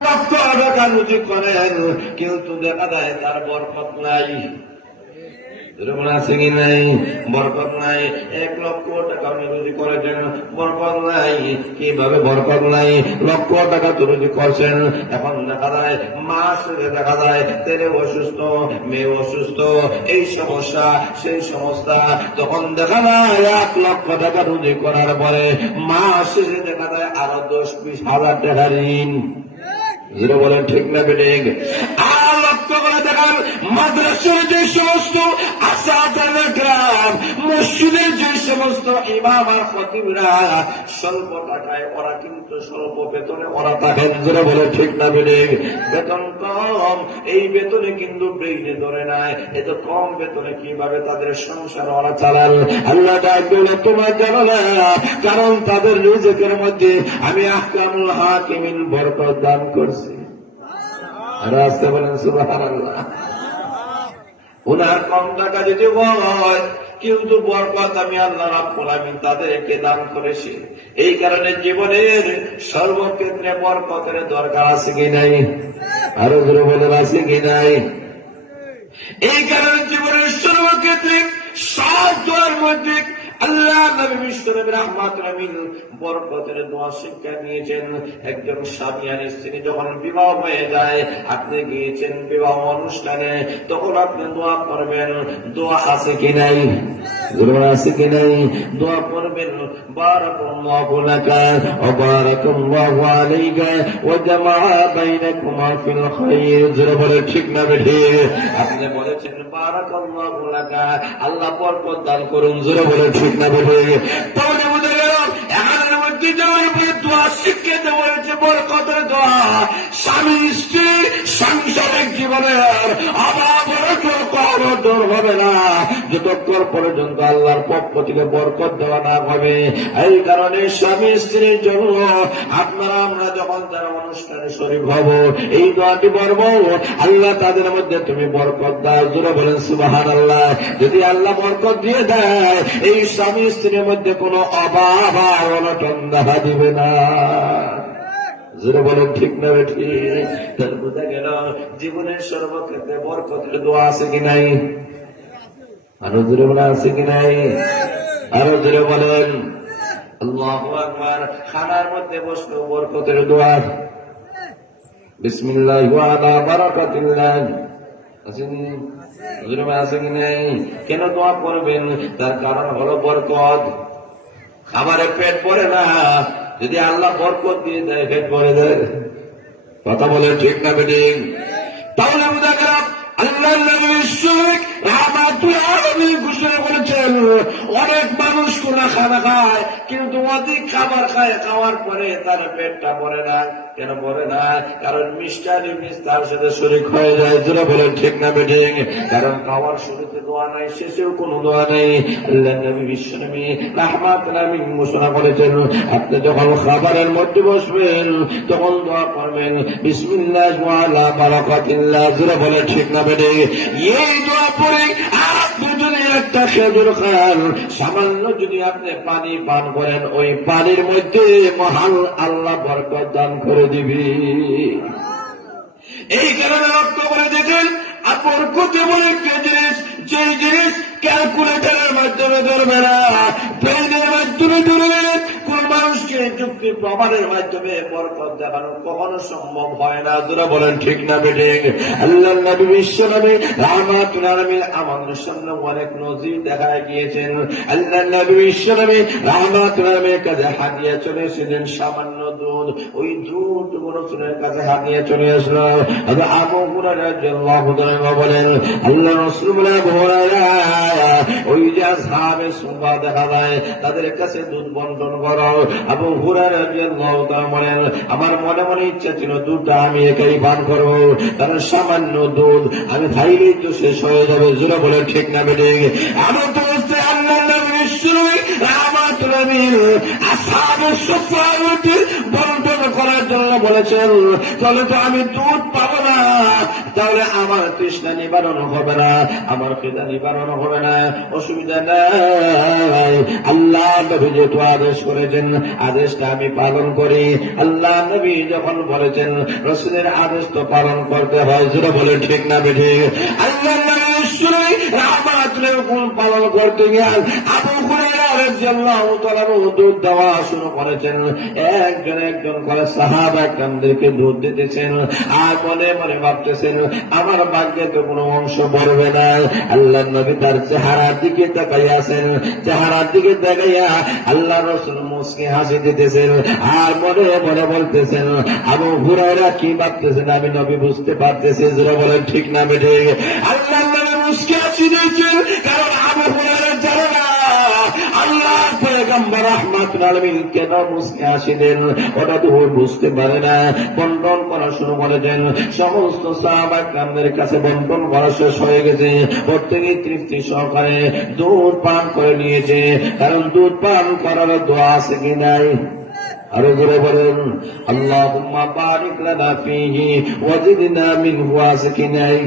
লক্ষ টাকা রুজি করেন, কিন্তু দেখা যায় তার বরকত নাই। আছে কি নাই? বরকত নাই। 1 লক্ষ টাকা আপনি রুজি করেছেন, বরকত নাই। কিভাবে বরকত নাই? লক্ষ টাকা তো রুজি করছেন, এখন দেখা যায় মাস দেখা যায় ছেলে অসুস্থ, মেয়ে অসুস্থ, এই সমস্যা সেই সমস্যা। তখন দেখা যায় 1 লক্ষ টাকা রুজি করার পরে মাস শেষে দেখা যায় আরো 10-20 হাজার টাকা ঋণ। যেটা বলেন ঠিক না বেঠিক? আর লক্ষ্য করে দেখান মাদ্রাসার যে সমস্ত আসাদারাম, মসজিদের যে সমস্ত ইমাম আর খতিবরা স্বল্প টাকায়, ওরা কিন্তু স্বল্প বেতনে ওরা থাকেন। যেটা বলে ঠিক না বেঠিক? বেতন কম, এই বেতনে কিন্তু ব্রেইনে ধরে নাই, এত কম বেতনে কিভাবে তাদের সংসার ওরা চালান? আল্লাহ ডাকবে তোমার জানো না, কারণ তাদের রিজিকের মধ্যে আমি আহকামুল হাকিমিন বরকত দান করছি। আর আসতে বলেন সুবহানাল্লাহ। উনার কম টাকা যদি হয়, কিন্তু বরকত আমি আল্লাহ রাব্বুল আলামিন তাদেরকে দান করেছি। এই কারণে জীবনের সর্বক্ষেত্রে বরকতের দরকার আছে কি নাই? আরো জোরে বলেন আছে কি নাই? এই কারণে জীবনের সর্বক্ষেত্রে সব দোয়ার মধ্যে আল্লাহ নবী বিশ্বনবী রাহমাতুল আলামিন বরকতের দোয়া শিক্ষা দিয়েছেন। একজন স্বামী আর স্ত্রী যখন বিবাহ হয়ে যায়, আপনি গিয়েছেন বিবাহ অনুষ্ঠানে, তখন আপনি দোয়া করবেন। দোয়া আছে কি নাই? আছে কি নাই? দোয়া করবেন বারাকাল্লাহু লাকা ওয়া বারাকাল্লাহু আলাইকা ওয়া জামাআ বাইনাকুমা ফিল খায়র। যারা বলে ঠিক না বেঠিক? আপনি বলেছেন বারাকাল্লাহু লাকা, আল্লাহ বরকত দান করুন। যারা বলে ঠিক না বেঠিক? তাহলে বুঝে গেল এখানের মধ্যে যাওয়ার পরে দোয়া শিক্ষা দেওয়া হয়েছে বরকতের দোয়া। স্বামী স্ত্রী সাংসারিক জীবনের অভাব দূর হবে না যতক্ষণ পর্যন্ত আল্লাহর পক্ষ থেকে বরকত দেওয়া না হবে। এই কারণে স্বামী স্ত্রীর জন্য আপনারা আমরা যখন তারা অনুষ্ঠানে শরীক হব, এই দোয়াটি পড়ব, আল্লাহ তাদের মধ্যে তুমি বরকত দাও। জোরে বলেন সুবহানাল্লাহ। যদি আল্লাহ বরকত দিয়ে দেয়, এই স্বামী স্ত্রীর মধ্যে কোনো অভাব আর অনটন দেখা দিবে না। জোরে বলেন ঠিক না বেঠিক? তার বোঝা গেল জীবনের সর্বক্ষেত্রে বরকতের দোয়া আছে কি নাই? আরো জোরে বলা আছে কি নাই? আরো জোরে বলেন আল্লাহু আকবার। খানার মধ্যে বসলো বরকতের দোয়া, বিসমিল্লাহ ওয়া আলা বারাকাতিল্লাহ। আছে কি নাই? কেন দোয়া করবেন? তার কারণ হলো বরকত। খাবারে পেট ভরে না, যদি আল্লাহ বরকত দিয়ে দেয় পেট ভরে দেয়। কথা বলে ঠিক না বেঠিক? তাহলে বোঝা গেল আল্লাহ নবী রাহমাতুল আলামিন ঘোষণা করেছেন, অনেক মানুষ কোন খানা খায়, কিন্তু অধিক খাবার খায়, খাওয়ার পরে তার পেটটা ভরে না। কেন ভরে না? কারণ মিষ্টানি তার সাথে শরীক হয়ে যায়। যারা বলেন ঠিক না বেঠিক? কারণ খাওয়ার শুরুতে দোয়া নাই, শেষেও কোন দোয়া নেই। আল্লাহ নবী বিশ্বনবী রাহমাতুল আলামিন ঘোষণা করেছেন, আপনি যখন খাবারের মধ্যে বসবেন তখন দোয়া করবেন বিসমিল্লাহ ওয়া আলা বারাকাতিল্লাহ। যারা বলেন ঠিক না বেঠিক? এই দোয়া পড়ে আপনি যদি একটা খেজুর খান, সামান্য যদি আপনি পানি পান করেন, ওই পানির মধ্যে মহান আল্লাহ বরকত দান করে দিবি। এই কারণে লক্ষ্য করে দেখেন, বরকত এমন একটা জিনিস, যে জিনিস ক্যালকুলেটরের মাধ্যমে ধরবে না, ব্রেইনের মাধ্যমে ধরবে। কোন মানুষকে যুক্তি প্রমাণের মাধ্যমে বরকত দেখানো কখনো সম্ভব হয় না। যারা বলেন ঠিক না বেঠিক? আল্লাহ নবী বিশ্বনবী রাহমাতুল আলামিন আমাদের সামনে অনেক নজির দেখায় গিয়েছেন। আল্লাহ নবী বিশ্বনবী রাহমাতুল আলামিনের কাছে হাদিয়া চলে এসেছেন সামান্য দুধ। ওই দুধ রাসূলের কাছে হাদিয়া চলে আসলো। আবু হুরায়রা রাদিয়াল্লাহু তাআলা বলেন, আল্লাহ রাসূল বলেন, আবু হুরায়রা, ওই যে আসহাবে সুফা দেখা যায় তাদের কাছে দুধ বন্টন করো। আবু হুরায়রা রাদিয়াল্লাহু তাআলা বলেন, আমার মনে মনে ইচ্ছা ছিল দুধটা আমি একাই পান করব, কারণ সামান্য দুধ আমি খাইলেই তো শেষ হয়ে যাবে। জোরে বলেন ঠিক না বেঠিক? আমার তো আল্লাহ নবী বিশ্বনবী রাহমাতুল আলামিন আসহাবে সুফার বন্টন করার জন্য বলেছেন, তাহলে তো আমি দুধ পাবো না, তাহলে আমার তৃষ্ণা নিবারণ হবে না, আমার খিদা নিবারণ হবে না, অসুবিধা নাই। আল্লাহ নবী যেহেতু আদেশ করেছেন, আদেশটা আমি পালন করি। আল্লাহ নবী যখন বলেছেন, রাসূলের আদেশ তো পালন করতে হয়। যেটা বলে ঠিক না বেঠে? আল্লাহ নবী রাহমাতুল হুকুম পালন করতে গিয়ে আবু হুরায়রা রাদিয়াল্লাহু তাআলা দুধ দেওয়া শুরু করেছেন। একজন করে সাহাবা একরামদেরকে দুধ দিতেছেন, আর মনে মনে ভাবতেছেন আমার ভাগ্যে তো কোনো অংশ পড়বে না। আল্লাহ নবী তার চেহারার দিকে তাকাইয়াছেন, চেহারার দিকে তাকাইয়া আল্লাহ রাসূল মুস্কি হাসি দিতেছেন, আর মনে মনে বলতেছেন আবু হুরায়রা কি ভাবতেছেন আমি নবী বুঝতে পারতেছি। যারা বলেন ঠিক না বেঠে? আল্লাহ নবী মুস্কি হাসি দিয়েছেন, কারণ আবু হুরায়রা জানে না আল্লাহ পয়গম্বর রাহমাতুল আলামিন কেন মুস্কি হাসি দেন, ওটা তো বুঝতে পারে না। বন্টন করা শুরু করেছেন, সমস্ত সাহাবা একরামদের কাছে বন্টন করা শেষ হয়ে গেছে। প্রত্যেকে তৃপ্তি সহকারে দুধ পান করে নিয়েছে, কারণ দুধ পান করার দোয়া আছে কি নাই? আরো জোরে বলেন আল্লাহুম্মা বারিক লানা ফীহি ওয়াজিদনা মিনহু, আছে কি নাই?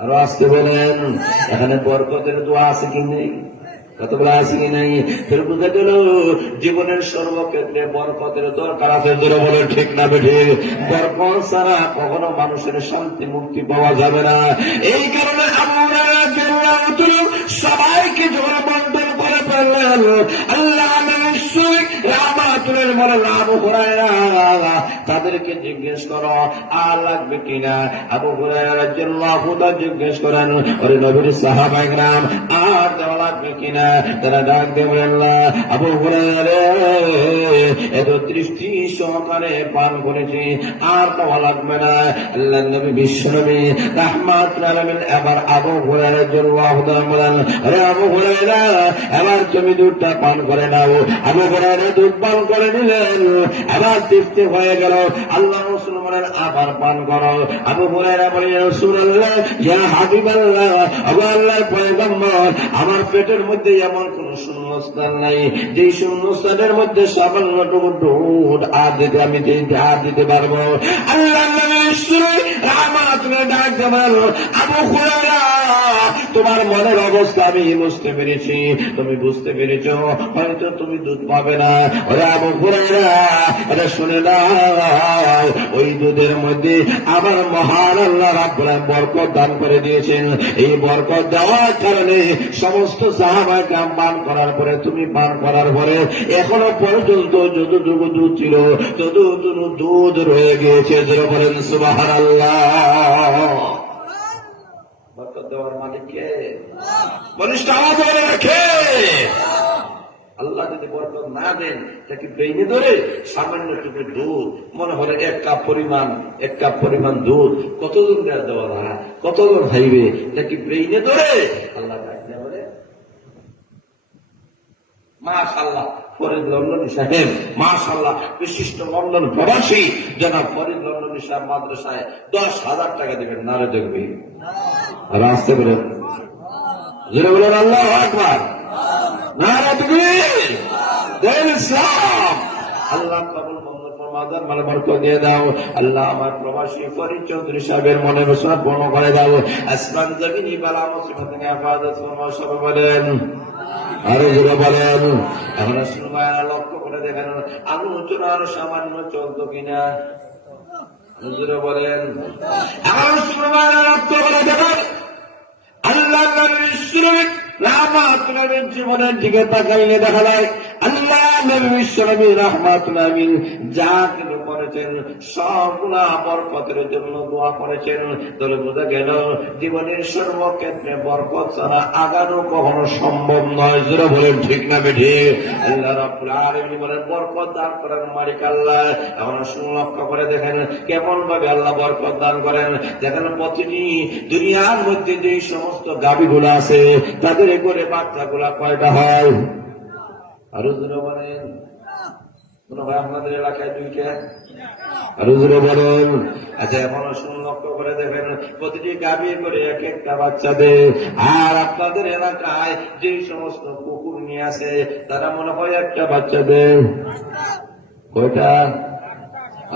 আরো আজকে বলেন এখানে বরকতের দোয়া আছে কি নেই? কতগুলো আছে কি নাই? ফের বুঝে গেল জীবনের সর্বক্ষেত্রে বরকতের দরকার আছে। জোরে বলেন ঠিক না বেঠে? বরকত ছাড়া কখনো মানুষের শান্তি মুক্তি পাওয়া যাবে না। এই কারণে আমরা সবাইকে যখন বন্টন করে ফেললেন, আল্লাহ রাহমাতুল বলেন আবু হুরায়রা তাদেরকে জিজ্ঞেস করো আর লাগবে কিনা। আবু হুরায়রা রাদিয়াল্লাহু তাআলা জিজ্ঞেস করেন, ওরে নবীর সাহাবা একরাম আর দেওয়া লাগবে কিনা? তারা ডাক দিয়ে বলেন আবু হুরায়রা এত তৃষ্টি সহকারে পান করেছি, আর পাওয়া লাগবে না। আল্লাহ নবী বিশ্বনবী রাহমাতুল আলামিন এবার আবু হুরায়রা রাদিয়াল্লাহু তাআলা বলেন, আরে আবু হুরায়রা এবার তুমি দুধটা পান করে নাও। আবু হুরায়রা দুধ পান করে নিলেন, এবার তৃপ্তি হয়ে গেল। আল্লাহ রাসূল বলেন আবার পান করো। আবু হুরায়রা বলেন ইয়া রাসূলুল্লাহ, ইয়া হাবিবাল্লাহ, আবু আল্লাহর পয়গম্বর, আমার পেটের মধ্যে এমন কোন শূন্যস্থান নাই যে শূন্যস্থানের মধ্যে সামান্যটুকু দুধ আর দিতে আমি আর দিতে পারবো। আল্লাহ নবী রাহমাতুল্লাহ ডাক দেবেন, আবু হুরায়রা তোমার মনের অবস্থা আমি বুঝতে পেরেছি, তুমি বুঝতে পেরেছ হয়তো তুমি দুধ পাবে না। ওরে আবু হুরায়রা এটা শুনে নাও, ওই দুধের মধ্যে আমার মহান আল্লাহ রাব্বুল আলামিন বরকত দান করে দিয়েছেন। এই বরকত দেওয়ার কারণে সমস্ত সাহাবা কেরাম পান করার পরে, তুমি পান করার পরে এখনো পর্যন্ত যতটুকু দুধ ছিল ততটুকু দুধ রয়ে গিয়েছে। যারা বলেন সুবহানাল্লাহ। বরকত দেওয়ার মালিক কে? বলিষ্ঠ আওয়াজ করে রাখে। আল্লাহ যদি বরকত না দেন তাকে বেইনে ধরে সামান্যটুকু দুধ, মনে হলে এক কাপ পরিমাণ দুধ কতজন দেওয়া না, কতজন খাইবে, তাকে বেইনে ধরে আল্লাহ বলে মাশাআল্লাহ ফরিদ লন্ডনী সাহেব, মাশাআল্লাহ বিশিষ্ট লন্ডন প্রবাসী জনাব ফরিদ লন্ডনী সাহেব মাদ্রাসায় 10,000 টাকা দেবেন। নারে দেখবে আর আসতে বলেন, জোরে বলেন আল্লাহু আকবার, নারে তাকবীর, দিন ইসলাম। আল্লাহ কবুল মঞ্জুর ফরমাদার মানে বরকত দিয়ে দাও। আল্লাহ আমার প্রবাসী ফরিদ চৌধুরী সাহেবের মনে বাসনা পূর্ণ করে দাও। আসমান জমিন বালা মুসিবত থেকে হেফাজত ফরমাও। সবাই বলেন আরো জোরে বলেন। এখন শুনবায়না লক্ষ্য করে দেখেন আলোচনা আরো সামান্য চলতো কিনা। জোরে বলেন। এখন শুনবায়না লক্ষ্য করে দেখেন আল্লাহ রাহমাতুল আলামিন জীবনের দিকে তাকাইলে দেখা যায় আল্লাহ নবী বিশ্বনবী রাহমাতুল আলামিন যা কিছু করেছেন সবগুলা বরকতের জন্য দোয়া করেছেন। তাহলে বোঝা গেল জীবনের সর্বক্ষেত্রে বরকত ছাড়া আগানো কখনো সম্ভব নয়। যারা বলেন ঠিক না বেঠে? আল্লাহ রাব্বুল আলামিন বলেন বরকত দান করেন মালিক আল্লাহ। এখন লক্ষ্য করে দেখেন কেমন ভাবে আল্লাহ বরকত দান করেন। দেখেন প্রতিটি দুনিয়ার মধ্যে যে সমস্ত গাভীগুলো আছে তাদের করে বাচ্চাগুলা কয়টা হয়? আরো জোরে বলেন। মনে হয় আপনাদের এলাকায় 2টা। আরো জোরে বলেন। আচ্ছা এখন লক্ষ্য করে দেখেন প্রতিটি গাভী করে এক একটা বাচ্চা দেয়। আর আপনাদের এলাকায় যে সমস্ত কুকুর নিয়ে আসে তারা মনে হয় একটা বাচ্চা দেয়। কয়টা?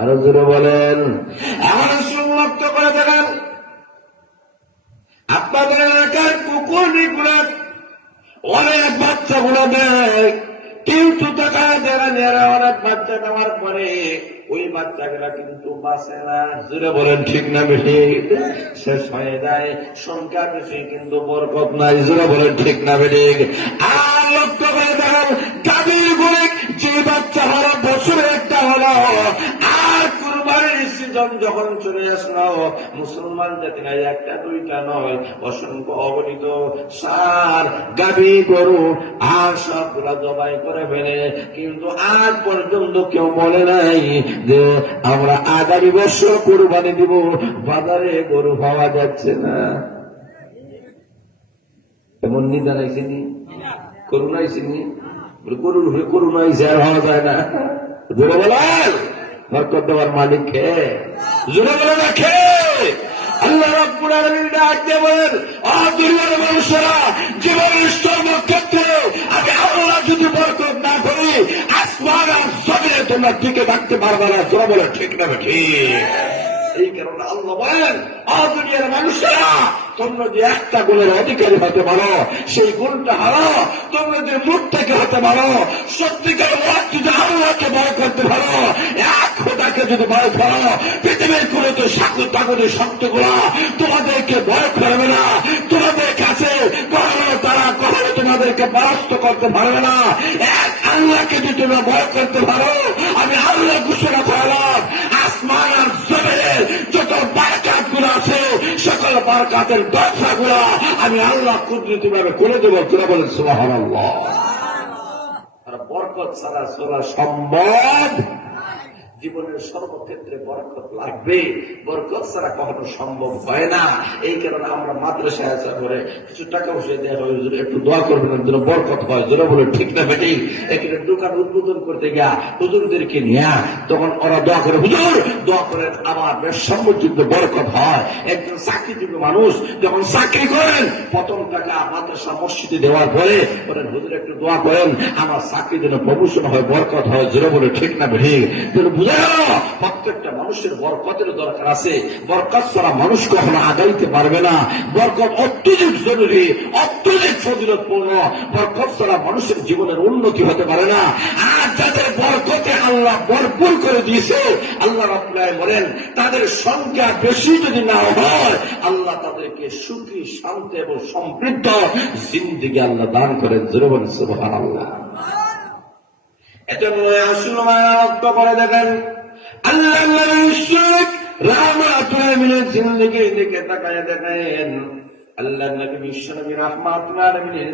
আরো জোরে বলেন। এখন লক্ষ্য করে দেখেন অনেক বাচ্চাগুলো দেয়, কিন্তু টাকা দেওয়া নেওয়া অনেক বাচ্চা নেওয়ার পরে ওই বাচ্চাগুলা কিন্তু বাঁচে না। জুড়ে বলেন ঠিক না বেশি? শেষ হয়ে যায়, সংখ্যা বেশি কিন্তু বরকত নাই। জুড়ে বলেন ঠিক না বেশি? আর লক্ষ্য করে দেখেন, গাভীর গরু যে বাচ্চা হলো বছরে একটা হলো, আর কুরবানির সিজন যখন চলে আসলো, মুসলমান জাতি নাই একটা দুইটা নয়, অসংখ্য অগণিত সার গাভী গরু আর সবগুলা জবাই করে ফেলে। কিন্তু আজ পর্যন্ত কেউ বলে নাই যে আমরা আগামী বছর কুরবানি দিব, বাজারে গরু পাওয়া যাচ্ছে না। এমন নিদান আইসেনি, করুণা আইসেনি, গরুর হয়ে করুণা আইসে আর হওয়া যায় না। জোরে বলেন বরকত দেওয়ার মালিক কে? জোরে বলে রাখে আল্লাহ রাব্বুল আলামিন ডাক দিয়ে বলেন, ও দুনিয়ার মানুষেরা, জীবনের সর্বক্ষেত্রে আমি আল্লাহ যদি বরকত না করি, আসমান আর জমিনে তোমরা টিকে থাকতে পারবে না। জোরে বলে ঠিক না ঠিক? এই কারণে আল্লাহ বলেন, ও দুনিয়ার মানুষেরা, তোমরা যে একটা গুণের অধিকারী হতে পারো, সেই গুণটা হারো। তোমরা যে মুখ থেকে হতে পারো, সত্যিকার যদি আল্লাহকে ভয় করতে পারো, এক খোদাকে যদি ভয় করো, পৃথিবীর কোন তো সাকুর তাকুরের শব্দগুলো তোমাদেরকে ভয় করবে না। তোমাদের কাছে কখনো তারা কখনো তোমাদেরকে পরাস্ত করতে পারবে না। এক আল্লাহকে যদি তোমরা ভয় করতে পারো, আমি আল্লাহ ঘোষণা করলাম, আসমান আর জমিনের যত বারকাত গুলো আছে, সকল বারকাতের দরজা গুলা আমি আল্লাহ কুদরতি ভাবে করে দেবো। তোরা বলেন সুবহানাল্লাহ। আর বরকত ছাড়া চলা সম্ভব? জীবনের সর্বক্ষেত্রে বরকত লাগবে, বরকত ছাড়া কখনো সম্ভব হয় না। এই কারণে আমরা মাদ্রাসায় আসা করে কিছু টাকা পয়সা দেওয়া হয়, একটু দোয়া করবেন যেন বরকত হয়। যেন বলে ঠিক না বেটি? এখানে দোকান উদ্বোধন করতে গিয়া হুজুরদেরকে নিয়া তখন ওরা দোয়া করে, হুজুর দোয়া করেন আমার বেশ সম্মুচিত বরকত হয়। একজন চাকরিজীবী মানুষ যখন চাকরি করেন, প্রথম টাকা মাদ্রাসা মসজিদে দেওয়ার পরে বলেন, হুজুর একটু দোয়া করেন আমার চাকরি যেন প্রমোশন হয়, বরকত হয়। যেন বলে ঠিক না বেটি? প্রত্যেকটা মানুষের বরকতের দরকার আছে। বরকত ছাড়া মানুষ কখনো আগাইতে পারবে না। বরকত অত্যধিক জরুরি, অত্যধিক ফজিলতপূর্ণ। বরকত ছাড়া মানুষের জীবনের উন্নতি হতে পারে না। আর যাদের বরকতে আল্লাহ ভরপুর করে দিয়েছে, আল্লাহ রাব্বুল আলামিন বলেন, তাদের সংখ্যা বেশি যদি না হয়, আল্লাহ তাদেরকে সুখী, শান্তি এবং সমৃদ্ধ জিন্দেগি আল্লাহ দান করেন। জোরে বলেন সুবহানাল্লাহ। এজন্য আসল মায়াত্ম করে দেখেন, আল্লাহ রাহমাতুল আলামিনের জিন্দেগির দিকে তাকায় দেখেন, আল্লাহ নবী বিশ্বনবী রাহমাতুল আলামিনের